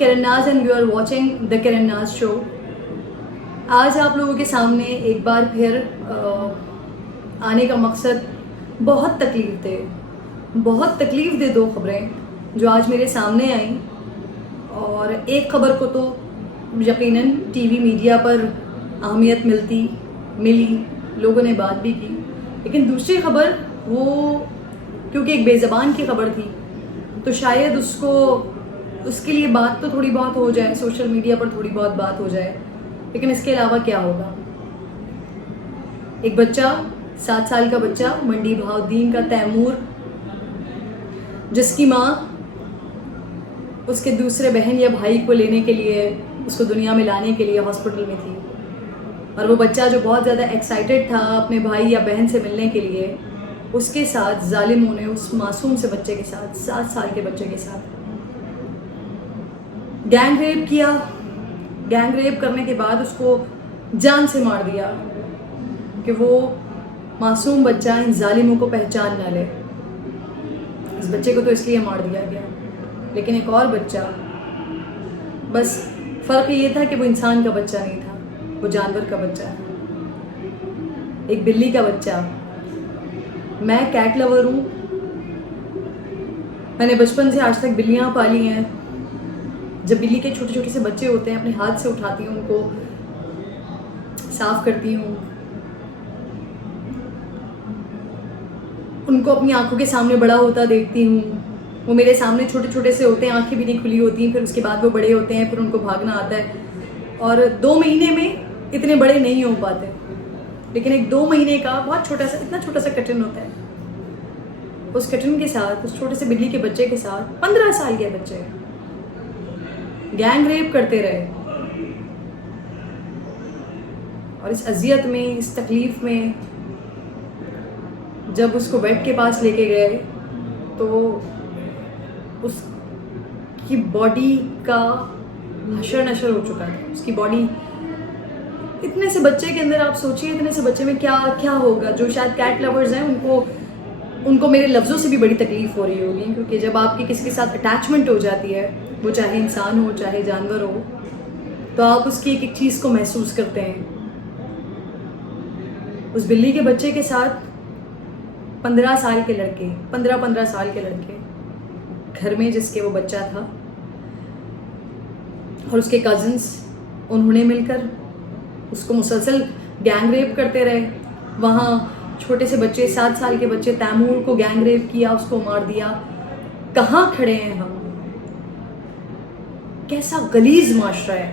کرن Naz and you are watching the Kiran Naz شو. آج آپ لوگوں کے سامنے ایک بار پھر آنے کا مقصد بہت تکلیف دہ دو خبریں جو آج میرے سامنے آئیں. اور ایک خبر کو تو یقیناً ٹی وی میڈیا پر اہمیت ملی، لوگوں نے بات بھی کی، لیکن دوسری خبر وہ کیونکہ ایک بے زبان کی خبر تھی تو شاید اس کے لیے بات تو تھوڑی بہت ہو جائے، سوشل میڈیا پر تھوڑی بہت بات ہو جائے، لیکن اس کے علاوہ کیا ہوگا. ایک بچہ 7 سال کا بچہ منڈی بہاؤالدین کا تیمور، جس کی ماں اس کے دوسرے بہن یا بھائی کو لینے کے لیے، اس کو دنیا میں لانے کے لیے ہاسپٹل میں تھی، اور وہ بچہ جو بہت زیادہ ایکسائٹیڈ تھا اپنے بھائی یا بہن سے ملنے کے لیے، اس کے ساتھ ظالموں نے اس معصوم سے بچے کے ساتھ 7 سال کے بچے کے ساتھ گینگ ریپ کیا. گینگ ریپ کرنے کے بعد اس کو جان سے مار دیا کہ وہ معصوم بچہ ان ظالموں کو پہچان نہ لے. اس بچے کو تو اس لیے مار دیا گیا، لیکن ایک اور بچہ، بس فرق یہ تھا کہ وہ انسان کا بچہ نہیں تھا، وہ جانور کا بچہ تھا، ایک بلی کا بچہ. میں کیٹ لور ہوں، میں نے بچپن سے آج تک بلیاں پالی ہیں. جب بلی کے چھوٹے چھوٹے سے بچے ہوتے ہیں اپنے ہاتھ سے اٹھاتی ہوں، ان کو صاف کرتی ہوں، ان کو اپنی آنکھوں کے سامنے بڑا ہوتا دیکھتی ہوں. وہ میرے سامنے چھوٹے چھوٹے سے ہوتے ہیں، آنکھیں بھی نہیں کھلی ہوتی ہیں، پھر اس کے بعد وہ بڑے ہوتے ہیں، پھر ان کو بھاگنا آتا ہے، اور 2 مہینے میں اتنے بڑے نہیں ہو پاتے. لیکن ایک 2 مہینے کا بہت چھوٹا سا، اتنا چھوٹا سا کٹن ہوتا ہے، اس کٹن کے ساتھ، اس چھوٹے سے بلی کے بچے کے ساتھ 15 سال کے بچے گینگ ریپ کرتے رہے. اور اس اذیت میں، اس تکلیف میں جب اس کو بیڈ کے پاس لے کے گئے تو اس کی باڈی کا حشر نشر ہو چکا تھا. اس کی باڈی، اتنے سے بچے کے اندر آپ سوچیے، اتنے سے بچے میں کیا ہوگا. جو شاید کیٹ لورز ہیں ان کو میرے لفظوں سے بھی بڑی تکلیف ہو رہی ہوگی، کیونکہ جب آپ کی کسی کے ساتھ اٹیچمنٹ ہو جاتی ہے، وہ چاہے انسان ہو چاہے جانور ہو، تو آپ اس کی ایک ایک چیز کو محسوس کرتے ہیں. اس بلی کے بچے کے ساتھ 15 سال کے لڑکے، 15 سال کے لڑکے گھر میں، جس کے وہ بچہ تھا، اور اس کے کزنس، انہوں نے مل کر اس کو مسلسل گینگ ریپ کرتے رہے. وہاں چھوٹے سے بچے، 7 سال کے بچے تیمور کو گینگ ریپ کیا، اس کو مار دیا. کہاں کھڑے ہیں ہم؟ کیسا غلیظ معاشرہ ہے،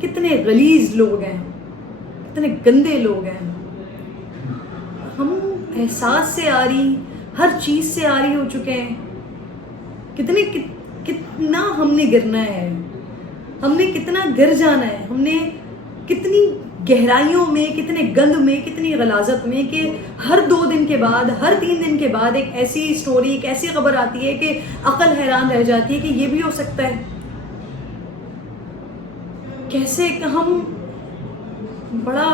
کتنے غلیظ لوگ ہیں، کتنے گندے لوگ ہیں. ہم احساس سے آری، ہر چیز سے آری ہو چکے ہیں. کتنا ہم نے گرنا ہے، ہم نے کتنا گر جانا ہے، ہم نے کتنی گہرائیوں میں، کتنے گند میں، کتنی غلاظت میں، کہ ہر 2 دن کے بعد، ہر 3 دن کے بعد ایک ایسی سٹوری، ایک ایسی خبر آتی ہے کہ عقل حیران رہ جاتی ہے کہ یہ بھی ہو سکتا ہے. کیسے ہم، بڑا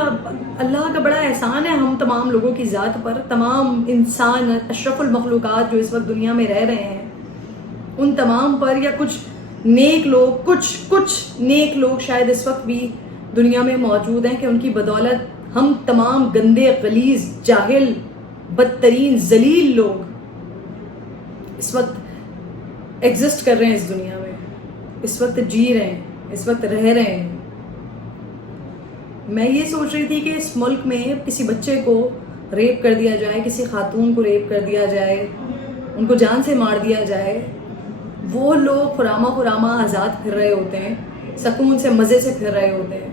اللہ کا بڑا احسان ہے ہم تمام لوگوں کی ذات پر، تمام انسان، اشرف المخلوقات جو اس وقت دنیا میں رہ رہے ہیں، ان تمام پر، یا کچھ نیک لوگ، کچھ نیک لوگ شاید اس وقت بھی دنیا میں موجود ہیں کہ ان کی بدولت ہم تمام گندے، غلیظ، جاہل، بدترین، ذلیل لوگ اس وقت ایگزسٹ کر رہے ہیں اس دنیا میں، اس وقت جی رہے ہیں، اس وقت رہ رہے ہیں. میں یہ سوچ رہی تھی کہ اس ملک میں کسی بچے کو ریپ کر دیا جائے، کسی خاتون کو ریپ کر دیا جائے، ان کو جان سے مار دیا جائے، وہ لوگ خرامہ آزاد پھر رہے ہوتے ہیں، سکون سے، مزے سے پھر رہے ہوتے ہیں.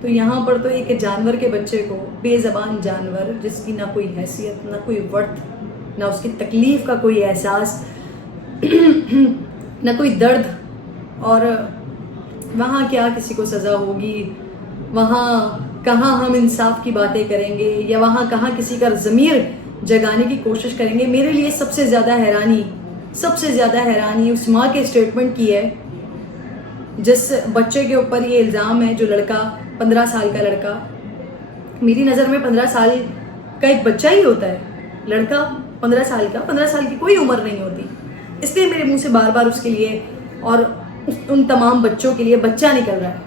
تو یہاں پر تو ایک جانور کے بچے کو، بے زبان جانور، جس کی نہ کوئی حیثیت، نہ کوئی ورث، نہ اس کی تکلیف کا کوئی احساس، نہ کوئی درد، اور وہاں کیا کسی کو سزا ہوگی، وہاں کہاں ہم انصاف کی باتیں کریں گے، یا وہاں کہاں کسی کا ضمیر جگانے کی کوشش کریں گے. میرے لیے سب سے زیادہ حیرانی اس ماں کے اسٹیٹمنٹ کی ہے جس بچے کے اوپر یہ الزام ہے، جو لڑکا 15 سال کا لڑکا، میری نظر میں 15 سال کا ایک بچہ ہی ہوتا ہے. لڑکا 15 سال کا، 15 سال کی کوئی عمر نہیں ہوتی. اس لیے میرے منہ سے بار بار اس کے لیے اور ان تمام بچوں کے لیے بچہ نکل رہا ہے.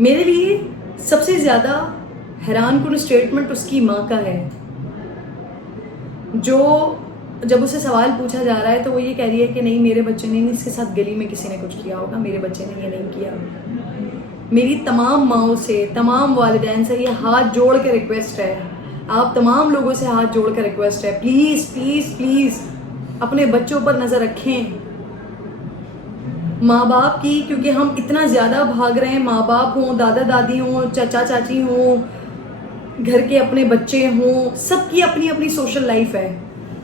میرے لیے سب سے زیادہ حیران کن اسٹیٹمنٹ اس کی ماں کا ہے, جو جب اسے سوال پوچھا جا رہا ہے تو وہ یہ کہہ رہی ہے کہ نہیں میرے بچے نے نہیں, اس کے ساتھ گلی میں کسی نے کچھ کیا ہوگا, میرے بچے نے یہ نہیں کیا. میری تمام ماؤں سے, تمام والدین سے یہ ہاتھ جوڑ کے ریکویسٹ ہے, آپ تمام لوگوں سے ہاتھ جوڑ کے ریکویسٹ ہے, پلیز پلیز پلیز اپنے بچوں پر نظر رکھیں. ماں باپ کی, کیونکہ ہم اتنا زیادہ بھاگ رہے ہیں, ماں باپ ہوں, دادا دادی ہوں, چچا چاچی ہوں, گھر کے اپنے بچے ہوں, سب کی اپنی اپنی سوشل لائف ہے,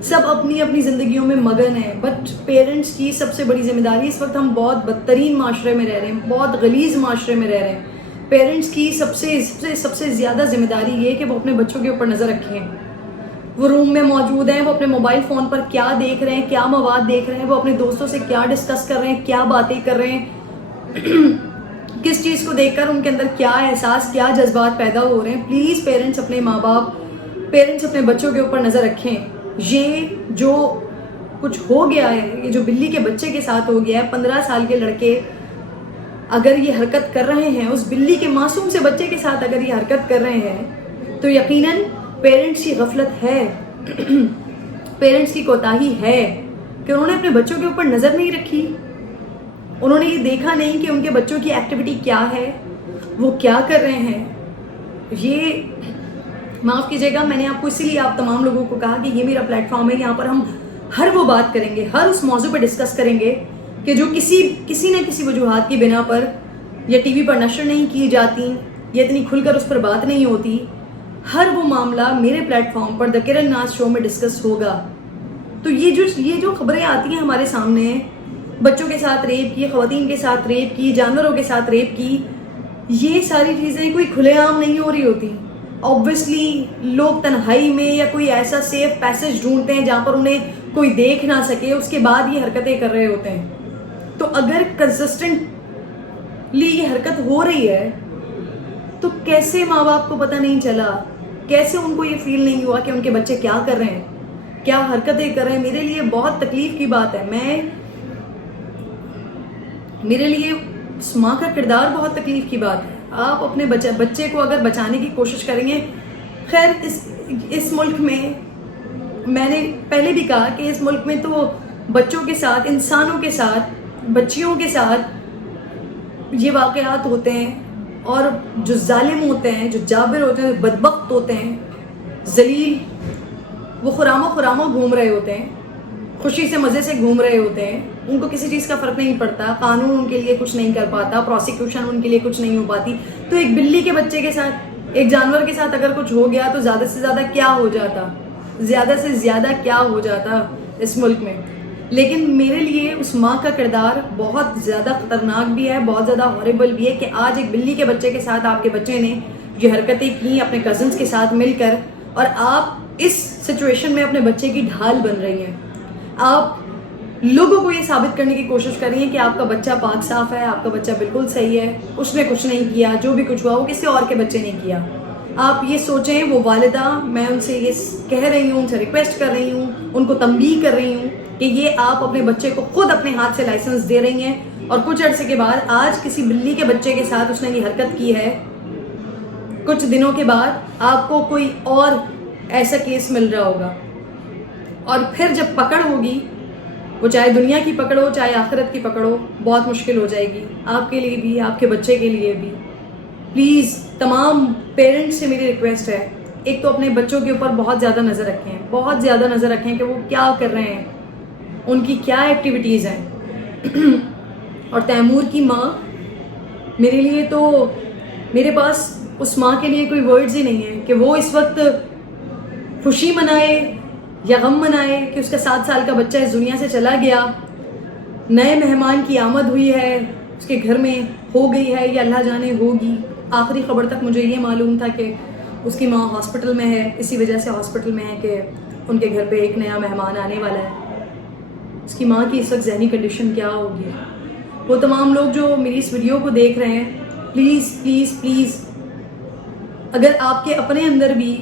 سب اپنی اپنی زندگیوں میں مگن ہیں. بٹ پیرنٹس کی سب سے بڑی ذمہ داری, اس وقت ہم بہت بدترین معاشرے میں رہ رہے ہیں, بہت غلیظ معاشرے میں رہ رہے ہیں. پیرنٹس کی سب سے زیادہ ذمہ داری یہ کہ وہ اپنے بچوں کے اوپر نظر رکھیں. وہ روم میں موجود ہیں, وہ اپنے موبائل فون پر کیا دیکھ رہے ہیں, کیا مواد دیکھ رہے ہیں, وہ اپنے دوستوں سے کیا ڈسکس کر رہے ہیں, کیا باتیں کر رہے ہیں, کس چیز کو دیکھ کر ان کے اندر کیا احساس, کیا جذبات پیدا ہو رہے ہیں. پلیز پیرنٹس اپنے ماں باپ, پیرنٹس اپنے بچوں کے اوپر نظر رکھیں. یہ جو کچھ ہو گیا ہے, یہ جو بلی کے بچے کے ساتھ ہو گیا ہے, 15 سال کے لڑکے اگر یہ حرکت کر رہے ہیں, اس بلی کے معصوم سے بچے کے ساتھ اگر یہ حرکت کر رہے ہیں, تو یقیناً پیرنٹس کی غفلت ہے, پیرنٹس کی کوتاہی ہے کہ انہوں نے اپنے بچوں کے اوپر نظر نہیں رکھی. انہوں نے یہ دیکھا نہیں کہ ان کے بچوں کی ایکٹیویٹی کیا ہے, وہ کیا کر رہے ہیں. یہ معاف کیجیے گا, میں نے آپ کو اسی لیے آپ تمام لوگوں کو کہا کہ یہ میرا پلیٹ فارم ہے, یہاں پر ہم ہر وہ بات کریں گے, ہر اس موضوع پہ ڈسکس کریں گے کہ جو کسی نہ کسی وجوہات کی بنا پر یا ٹی وی پر نشر نہیں کی جاتی, یا اتنی کھل کر اس پر بات نہیں ہوتی. ہر وہ معاملہ میرے پلیٹ فارم پر دا کرن ناز شو میں ڈسکس ہوگا. تو یہ جو خبریں آتی ہیں ہمارے سامنے, بچوں کے ساتھ ریپ کی, خواتین کے ساتھ ریپ کی, جانوروں کے ساتھ ریپ کی, یہ ساری چیزیں کوئی کھلے عام نہیں ہو رہی ہوتی. آبویسلی لوگ تنہائی میں یا کوئی ایسا سیف پیسج ڈھونڈتے ہیں جہاں پر انہیں کوئی دیکھ نہ سکے, اس کے بعد یہ حرکتیں کر رہے ہوتے ہیں. تو اگر کنسسٹنٹلی یہ حرکت ہو رہی ہے تو کیسے ماں باپ کو پتہ نہیں چلا, کیسے ان کو یہ فیل نہیں ہوا کہ ان کے بچے کیا کر رہے ہیں, کیا حرکتیں کر رہے ہیں. میرے لیے بہت تکلیف کی بات ہے, میرے لیے اس ماں کا کردار بہت تکلیف کی بات ہے. آپ اپنے بچے کو اگر بچانے کی کوشش کریں گے, خیر اس ملک میں نے پہلے بھی کہا کہ اس ملک میں تو بچوں کے ساتھ, انسانوں کے ساتھ, بچیوں کے ساتھ یہ واقعات ہوتے ہیں, اور جو ظالم ہوتے ہیں, جو جابر ہوتے ہیں, جو بدبخت ہوتے ہیں, ذلیل, وہ خرامہ گھوم رہے ہوتے ہیں, خوشی سے مزے سے گھوم رہے ہوتے ہیں, ان کو کسی چیز کا فرق نہیں پڑتا, قانون ان کے لیے کچھ نہیں کر پاتا, پروسیکیوشن ان کے لیے کچھ نہیں ہو پاتی. تو ایک بلی کے بچے کے ساتھ, ایک جانور کے ساتھ اگر کچھ ہو گیا تو زیادہ سے زیادہ کیا ہو جاتا, زیادہ سے زیادہ کیا ہو جاتا اس ملک میں. لیکن میرے لیے اس ماں کا کردار بہت زیادہ خطرناک بھی ہے, بہت زیادہ ہارریبل بھی ہے کہ آج ایک بلی کے بچے کے ساتھ آپ کے بچے نے یہ حرکتیں کی اپنے کزنس کے ساتھ مل کر, اور آپ اس سچویشن میں اپنے بچے کی ڈھال بن رہی ہیں. آپ لوگوں کو یہ ثابت کرنے کی کوشش کر رہی ہیں کہ آپ کا بچہ پاک صاف ہے, آپ کا بچہ بالکل صحیح ہے, اس نے کچھ نہیں کیا, جو بھی کچھ ہوا وہ کسی اور کے بچے نے کیا. آپ یہ سوچیں, وہ والدہ, میں ان سے یہ کہہ رہی ہوں, ان سے ریکویسٹ کر رہی ہوں, ان کو تنبیہ کر رہی ہوں کہ یہ آپ اپنے بچے کو خود اپنے ہاتھ سے لائسنس دے رہی ہیں, اور کچھ عرصے کے بعد آج کسی بلی کے بچے کے ساتھ اس نے یہ حرکت کی ہے, کچھ دنوں کے بعد آپ کو کوئی اور ایسا کیس مل رہا ہوگا, اور پھر جب پکڑ ہوگی, وہ چاہے دنیا کی پکڑ ہو چاہے آخرت کی پکڑ ہو, بہت مشکل ہو جائے گی آپ کے لیے بھی, آپ کے بچے کے لیے بھی. پلیز تمام پیرنٹس سے میری ریکویسٹ ہے, ایک تو اپنے بچوں کے اوپر بہت زیادہ نظر رکھیں, بہت زیادہ نظر رکھیں کہ وہ کیا کر رہے ہیں, ان کی کیا ایکٹیویٹیز ہیں. اور تیمور کی ماں, میرے لیے تو, میرے پاس اس ماں کے لیے کوئی ورڈز ہی نہیں ہے کہ وہ اس وقت خوشی منائے یا غم منائے کہ اس کا 7 سال کا بچہ اس دنیا سے چلا گیا, نئے مہمان کی آمد ہوئی ہے, اس کے گھر میں ہو گئی ہے یا اللہ جانے ہوگی. آخری خبر تک مجھے یہ معلوم تھا کہ اس کی ماں ہاسپٹل میں ہے, اسی وجہ سے ہاسپٹل میں ہے کہ ان کے گھر پہ ایک نیا مہمان آنے والا ہے. اس کی ماں کی اس وقت ذہنی کنڈیشن کیا ہوگی. وہ تمام لوگ جو میری اس ویڈیو کو دیکھ رہے ہیں, پلیز پلیز پلیز, اگر آپ کے اپنے اندر بھی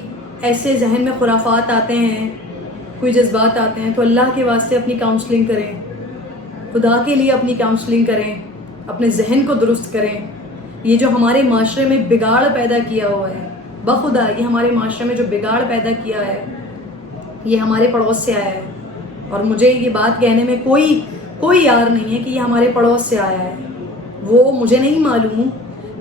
ایسے ذہن میں خرافات آتے ہیں, کوئی جذبات آتے ہیں, تو اللہ کے واسطے اپنی کاؤنسلنگ کریں, خدا کے لیے اپنی کاؤنسلنگ کریں, اپنے ذہن کو درست کریں. یہ جو ہمارے معاشرے میں بگاڑ پیدا کیا ہوا ہے, بخدا یہ ہمارے معاشرے میں جو بگاڑ پیدا کیا ہے یہ ہمارے پڑوس سے آیا ہے. اور مجھے یہ بات کہنے میں کوئی یار نہیں ہے کہ یہ ہمارے پڑوس سے آیا ہے. وہ مجھے نہیں معلوم,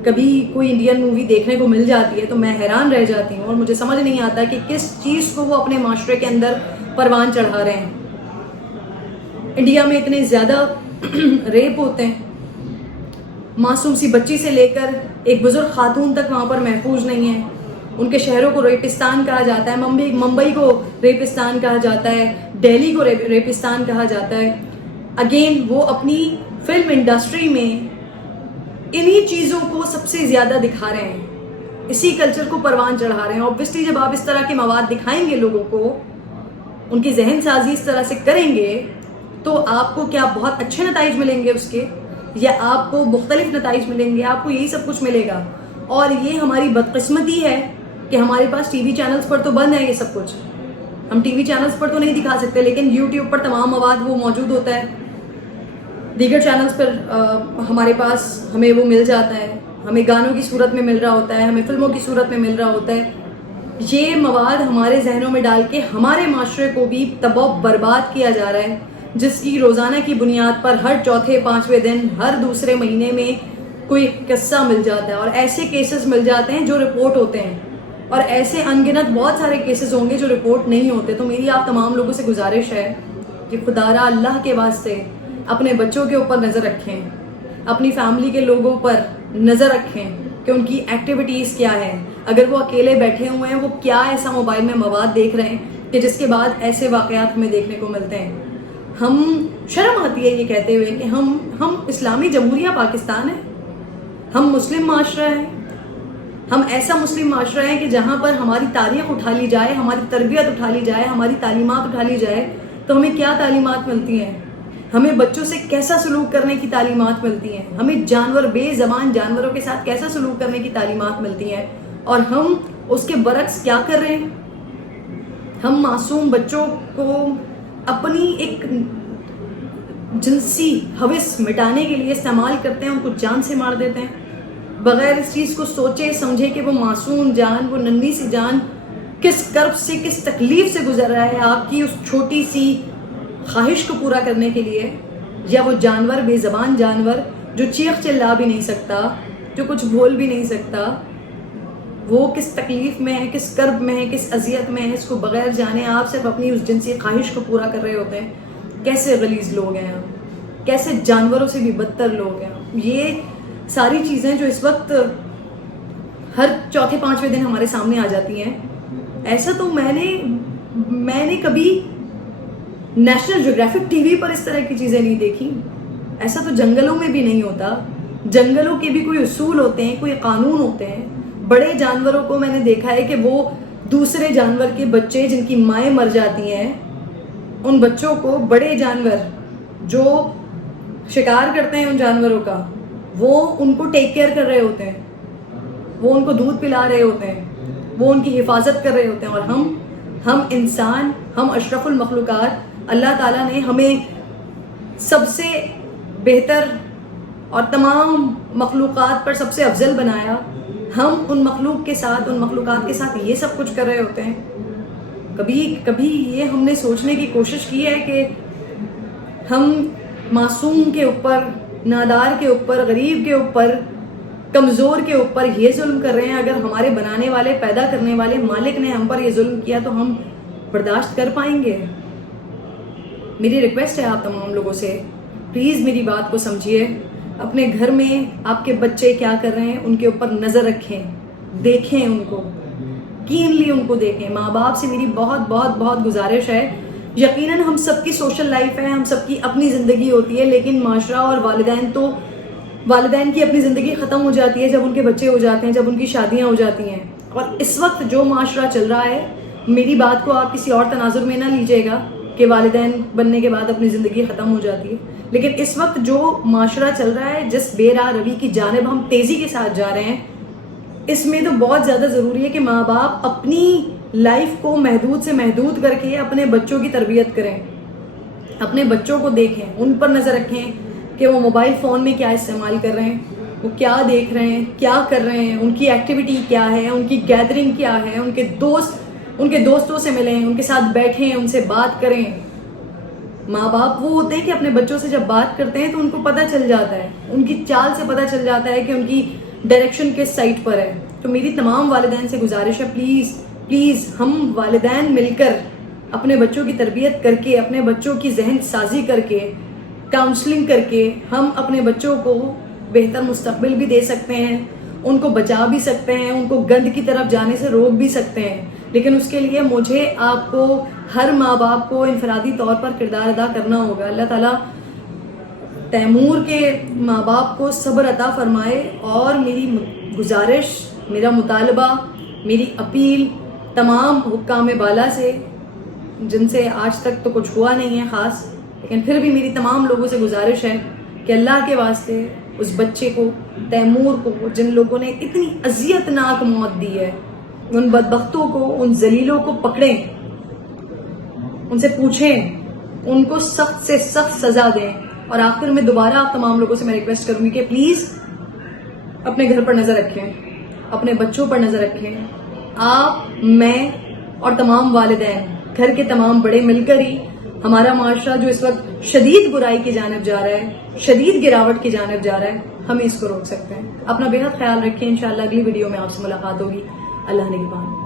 کبھی کوئی انڈین مووی دیکھنے کو مل جاتی ہے تو میں حیران رہ جاتی ہوں اور مجھے سمجھ نہیں آتا کہ کس چیز کو وہ اپنے معاشرے کے اندر پروان چڑھا رہے ہیں. انڈیا میں اتنے زیادہ ریپ ہوتے ہیں, معصوم سی بچی سے لے کر ایک بزرگ خاتون تک وہاں پر محفوظ نہیں ہے. ان کے شہروں کو ریپستان کہا جاتا ہے, ممبئی کو ریپستان کہا جاتا ہے, دہلی کو ریپستان کہا جاتا ہے. اگین وہ اپنی فلم انڈسٹری میں انہی چیزوں کو سب سے زیادہ دکھا رہے ہیں, اسی کلچر کو پروان چڑھا رہے ہیں. اوبویسلی جب آپ اس طرح کے مواد دکھائیں گے لوگوں کو, ان کی ذہن سازی اس طرح سے کریں گے, تو آپ کو کیا بہت اچھے نتائج ملیں گے اس کے, یا آپ کو مختلف نتائج ملیں گے؟ آپ کو یہی سب کچھ ملے گا. اور یہ ہماری بدقسمتی ہے کہ ہمارے پاس ٹی وی چینلز پر تو بند ہے یہ سب کچھ. ہم ٹی وی چینلز پر تو نہیں دکھا سکتے, لیکن یوٹیوب پر تمام مواد وہ موجود ہوتا ہے, دیگر چینلز پر ہمارے پاس ہمیں وہ مل جاتا ہے, ہمیں گانوں کی صورت میں مل رہا ہوتا ہے, ہمیں فلموں کی صورت میں مل رہا ہوتا ہے. یہ مواد ہمارے ذہنوں میں ڈال کے ہمارے معاشرے کو بھی تباہ برباد کیا جا رہا ہے, جس کی روزانہ کی بنیاد پر ہر چوتھے پانچویں دن, ہر دوسرے مہینے میں کوئی قصہ مل جاتا ہے. اور ایسے کیسز مل جاتے ہیں جو رپورٹ ہوتے ہیں, اور ایسے ان گنت بہت سارے کیسز ہوں گے جو رپورٹ نہیں ہوتے. تو میری آپ تمام لوگوں سے گزارش ہے کہ خدا را اللہ کے واسطے اپنے بچوں کے اوپر نظر رکھیں, اپنی فیملی کے لوگوں پر نظر رکھیں کہ ان کی ایکٹیویٹیز کیا ہے. اگر وہ اکیلے بیٹھے ہوئے ہیں, وہ کیا ایسا موبائل میں مواد دیکھ رہے ہیں کہ جس کے بعد ایسے واقعات ہمیں دیکھنے کو ملتے ہیں. ہم شرم آتی ہے یہ کہتے ہوئے کہ ہم اسلامی جمہوریہ پاکستان ہیں, ہم مسلم معاشرہ ہیں, ہم ایسا مسلم معاشرہ ہے کہ جہاں پر ہماری تاریخ اٹھا لی جائے, ہماری تربیت اٹھا لی جائے, ہماری تعلیمات اٹھا لی جائے تو ہمیں کیا تعلیمات ملتی ہیں, ہمیں بچوں سے کیسا سلوک کرنے کی تعلیمات ملتی ہیں, ہمیں بے زبان جانوروں کے ساتھ کیسا سلوک کرنے کی تعلیمات ملتی ہیں, اور ہم اس کے برعکس کیا کر رہے ہیں. ہم معصوم بچوں کو اپنی ایک جنسی ہوس مٹانے کے لیے استعمال کرتے ہیں, ان کو جان سے مار دیتے ہیں بغیر اس چیز کو سوچے سمجھے کہ وہ معصوم جان, وہ ننھی سی جان کس کرب سے, کس تکلیف سے گزر رہا ہے آپ کی اس چھوٹی سی خواہش کو پورا کرنے کے لیے. یا وہ جانور, بے زبان جانور جو چیخ چلا بھی نہیں سکتا, جو کچھ بول بھی نہیں سکتا, وہ کس تکلیف میں ہے, کس کرب میں ہے, کس اذیت میں ہے, اس کو بغیر جانے آپ صرف اپنی اس جنسی خواہش کو پورا کر رہے ہوتے ہیں. کیسے غلیظ لوگ ہیں آپ, کیسے جانوروں سے بھی بدتر لوگ ہیں. یہ ساری چیزیں جو اس وقت ہر چوتھے پانچویں دن ہمارے سامنے آ جاتی ہیں, ایسا تو میں نے کبھی نیشنل جیوگرافک ٹی وی پر اس طرح کی چیزیں نہیں دیکھی. ایسا تو جنگلوں میں بھی نہیں ہوتا. جنگلوں کے بھی کوئی اصول ہوتے ہیں, کوئی قانون ہوتے ہیں. بڑے جانوروں کو میں نے دیکھا ہے کہ وہ دوسرے جانور کے بچے جن کی مائیں مر جاتی ہیں, ان بچوں کو بڑے جانور جو شکار کرتے ہیں ان جانوروں کا, وہ ان کو ٹیک کیئر کر رہے ہوتے ہیں, وہ ان کو دودھ پلا رہے ہوتے ہیں, وہ ان کی حفاظت کر رہے ہوتے ہیں. اور ہم انسان, ہم اشرف المخلوقات, اللہ تعالیٰ نے ہمیں سب سے بہتر اور تمام مخلوقات پر سب سے افضل بنایا. ہم ان مخلوقات کے ساتھ یہ سب کچھ کر رہے ہوتے ہیں. کبھی یہ ہم نے سوچنے کی کوشش کی ہے کہ ہم معصوم کے اوپر, نادار کے اوپر, غریب کے اوپر, کمزور کے اوپر یہ ظلم کر رہے ہیں. اگر ہمارے بنانے والے, پیدا کرنے والے مالک نے ہم پر یہ ظلم کیا تو ہم برداشت کر پائیں گے؟ میری ریکویسٹ ہے آپ تمام لوگوں سے, پلیز میری بات کو سمجھیے. اپنے گھر میں آپ کے بچے کیا کر رہے ہیں ان کے اوپر نظر رکھیں, دیکھیں ان کو, کینلی ان کو دیکھیں. ماں باپ سے میری بہت بہت بہت گزارش ہے. یقیناً ہم سب کی سوشل لائف ہے, ہم سب کی اپنی زندگی ہوتی ہے, لیکن معاشرہ اور والدین کی اپنی زندگی ختم ہو جاتی ہے جب ان کے بچے ہو جاتے ہیں, جب ان کی شادیاں ہو جاتی ہیں. اور اس وقت جو معاشرہ چل رہا ہے, میری بات کو آپ کسی اور تناظر میں نہ لیجیے گا کہ والدین بننے کے بعد اپنی زندگی ختم ہو جاتی ہے, لیکن اس وقت جو معاشرہ چل رہا ہے, جس بے راہ روی کی جانب ہم تیزی کے ساتھ جا رہے ہیں, اس میں تو بہت زیادہ ضروری ہے کہ ماں باپ اپنی لائف کو محدود سے محدود کر کے اپنے بچوں کی تربیت کریں. اپنے بچوں کو دیکھیں, ان پر نظر رکھیں کہ وہ موبائل فون میں کیا استعمال کر رہے ہیں, وہ کیا دیکھ رہے ہیں, کیا کر رہے ہیں, ان کی ایکٹیویٹی کیا ہے, ان کی گیدرنگ کیا ہے, ان کے دوستوں سے ملیں, ان کے ساتھ بیٹھیں, ان سے بات کریں. ماں باپ وہ ہوتے ہیں کہ اپنے بچوں سے جب بات کرتے ہیں تو ان کو پتہ چل جاتا ہے, ان کی چال سے پتہ چل جاتا ہے کہ ان کی ڈائریکشن کس سائٹ پر ہے. تو میری تمام والدین سے گزارش ہے, پلیز ہم والدین مل کر اپنے بچوں کی تربیت کر کے, اپنے بچوں کی ذہن سازی کر کے, کاؤنسلنگ کر کے ہم اپنے بچوں کو بہتر مستقبل بھی دے سکتے ہیں, ان کو بچا بھی سکتے ہیں, ان کو گند کی طرف جانے سے روک بھی سکتے ہیں. لیکن اس کے لیے مجھے, آپ کو, ہر ماں باپ کو انفرادی طور پر کردار ادا کرنا ہوگا. اللہ تعالیٰ تیمور کے ماں باپ کو صبر عطا فرمائے. اور میری گزارش, میرا مطالبہ, میری اپیل تمام حکام بالا سے, جن سے آج تک تو کچھ ہوا نہیں ہے خاص, لیکن پھر بھی میری تمام لوگوں سے گزارش ہے کہ اللہ کے واسطے اس بچے کو, تیمور کو, جن لوگوں نے اتنی اذیت ناک موت دی ہے, ان بدبختوں کو, ان ذلیلوں کو پکڑیں, ان سے پوچھیں, ان کو سخت سے سخت سزا دیں. اور آخر میں دوبارہ آپ تمام لوگوں سے میں ریکویسٹ کروں گی کہ پلیز اپنے گھر پر نظر رکھیں, اپنے بچوں پر نظر رکھیں. آپ, میں اور تمام والدین, گھر کے تمام بڑے مل کر ہی ہمارا معاشرہ جو اس وقت شدید برائی کی جانب جا رہا ہے, شدید گراوٹ کی جانب جا رہا ہے, ہم اس کو روک سکتے ہیں. اپنا بے حد خیال رکھیں. انشاءاللہ اگلی ویڈیو میں آپ سے ملاقات ہوگی. اللہ نگہبان.